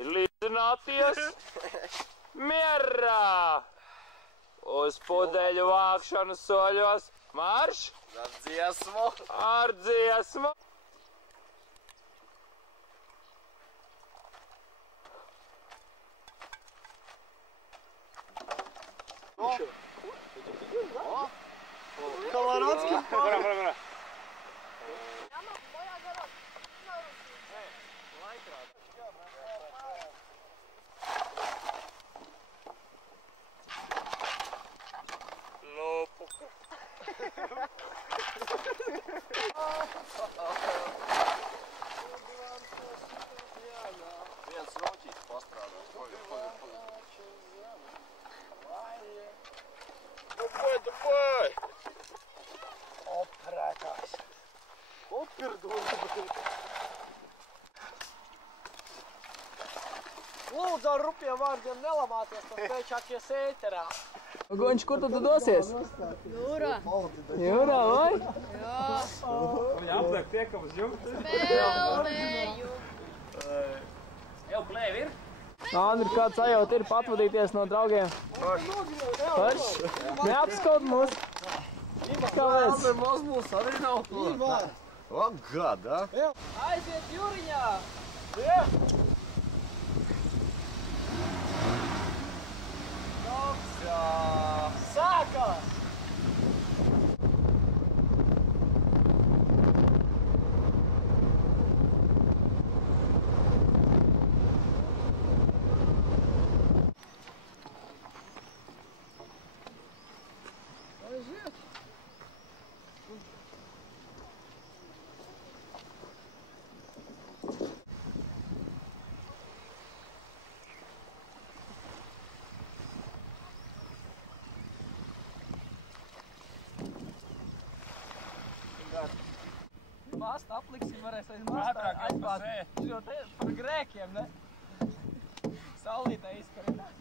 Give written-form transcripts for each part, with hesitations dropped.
Līdzināties mierā! Uz pudeļu vākšanu soļos marš! Ar dziesmu! Ar dziesmu! Kamaradski! Brā. Lopuka. Viens roķītis pastrādās. Давай! Operētājs. Lūdzu ar rupjiem vārdiem nelamāties, tas pēčākies ēterā. Goņš, kur tu dosies? Jūrā. Jūrā, vai? Jā. Viņa apdāk tiekam uz jumta. Spēlēju. Jau plēvi ir? Andri, kāds sajūt ir patvadīties no draugiem? Forš? Neapskaut mūs? Kāpēc? Andri, maz mūs arī nav ko. O, gada. Aiziet jūriņā! Sākās! Aiziet! Māst apliksim, varēs aiz māstā aizbāzt šo te par grēkiem, ne? Saulītē izkarināt.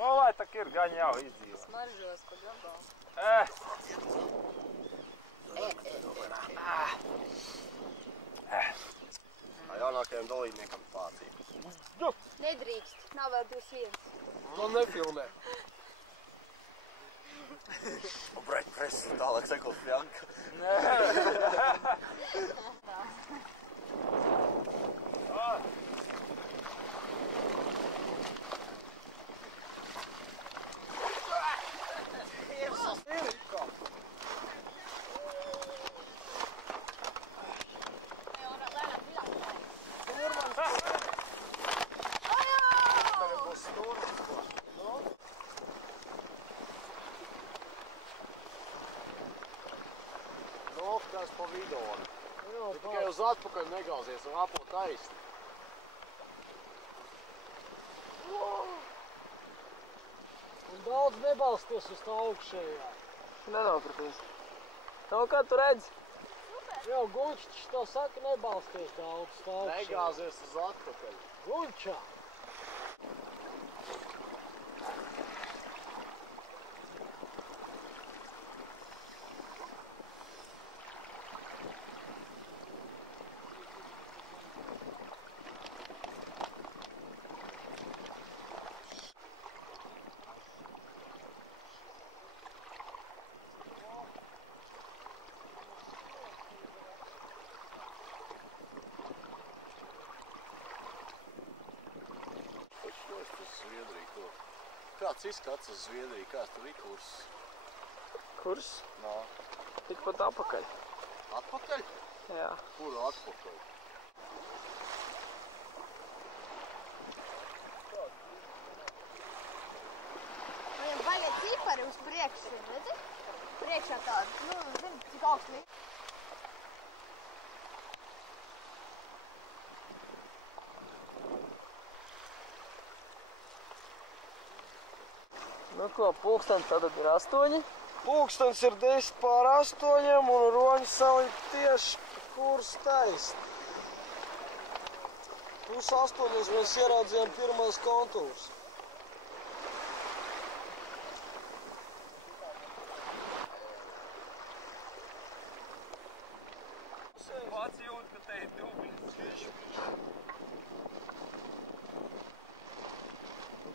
No, lai tak ir, gan jau izdzīvo. Smaržos pa gabalu. Jaunākajiem dalībniekam pārcības. Nedrīkst, nav vēl 2-1. Man nefilmē. Un breit preses un tālāk sekot Fjanka. Nokās pa vidoni. Tikai uz atpakaļ negāzies un apo taisni. Un daudz nebalsties uz tā augšējā. Nenopratīs. Tev kā tu redzi? Jau Gunčs tev saka, nebalsties daudz uz tā augšējā. Negāzies uz atpakaļ. Gunčā! Kāds izskats uz Zviedriju? Kāds tur ir kurs? Kurs? Nā. Tikpat apakaļ. Atpakaļ? Jā. Kuru atpakaļ? viņiem baigā cipari uz priekšu, redzi? Priekšā tādu, nu, zini, cik augsts līdz. Nu ko, pulkstens tātad ir 8. Pulkstens ir 7:10 un Roņu sala ir tieši kurs taisni. 7:30 mēs ieraudzījām pirmās kontūrus. Pats jūt, ka te ir dubļi.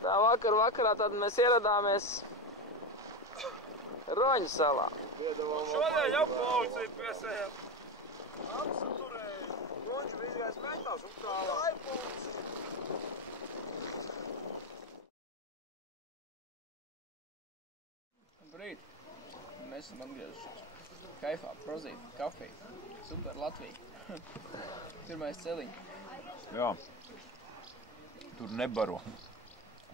Tā vakarā tad mēs ieradāmies Roņu salā. Šodien jau policija piesēja. Apsaturēja. Roņš bija izgājis metās un tālāk. Brīt. Mēs esam atgriezušies. Kaifā, prozīt, kafija. Super Latvija. Pirmais celiņš. Jā. Tur nebaro.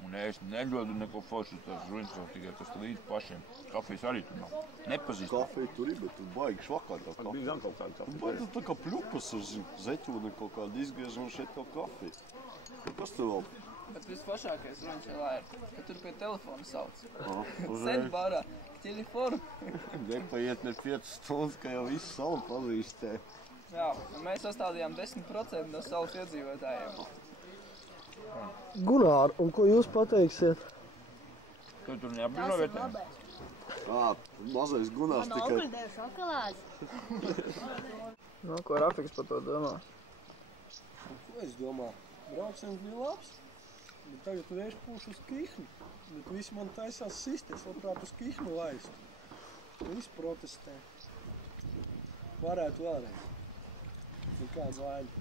Un es nedodu neko foršu tās ruņas, tikai tas līdz pašiem. Kafijas arī tur nav. Nepazīst. Kafija tur ir, bet tur baigi švakāt tā kafija. Bija gan kaut kāda kafija. Bet tā kā pļupas ar zeķūni kaut kādu izgriež un šeit tā kafija. Kas tur vēl? Bet visforšākais Roņšelā ir, ka tur pie telefona sauc. Sen Uzreiz. barā, telefonu. Nepaiet ne 5 stundas, ka jau visu salu pazīstē. Jā, un mēs sastādījām 10% no salas iedzīvotājiem. Gunār, un ko jūs pateiksiet? Tu tur neapbrīno vietē? Mazais Gunārs tikai... šokolādi. Nu, ko Rafiks par to domā? Ko es domāju? Brauciens bija labs, bet tagad reiz pūšu uz Kihnu. Bet visi man taisās sistēs, labprāt uz Kihnu laistu. Visi protestē. Varētu vēlreiz. Nekāds vaļi.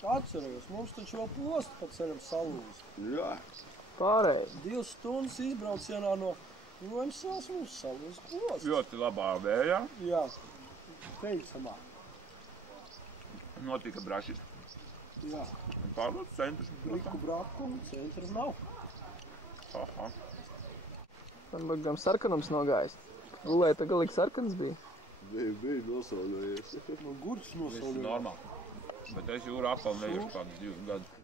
Atcerējos, mums taču vēl posti pa ceļam salūzi. Jā. Pārēji. 2 stundas izbraucienā no Roņu salas mums salūzi posti. Ļoti labā vējā. Jā, teicamā. Notika brašis. Jā, Un pārlūdz centrs. briku braku un centra nav. Aha. Man bagam sarkanums nogājis. Gulēja tā galīgi sarkans bija. Bija nosauļojies. No gurķis Viss nosaulījās. normāli. Bet es jūru apal neiešu kādus 2 gadus.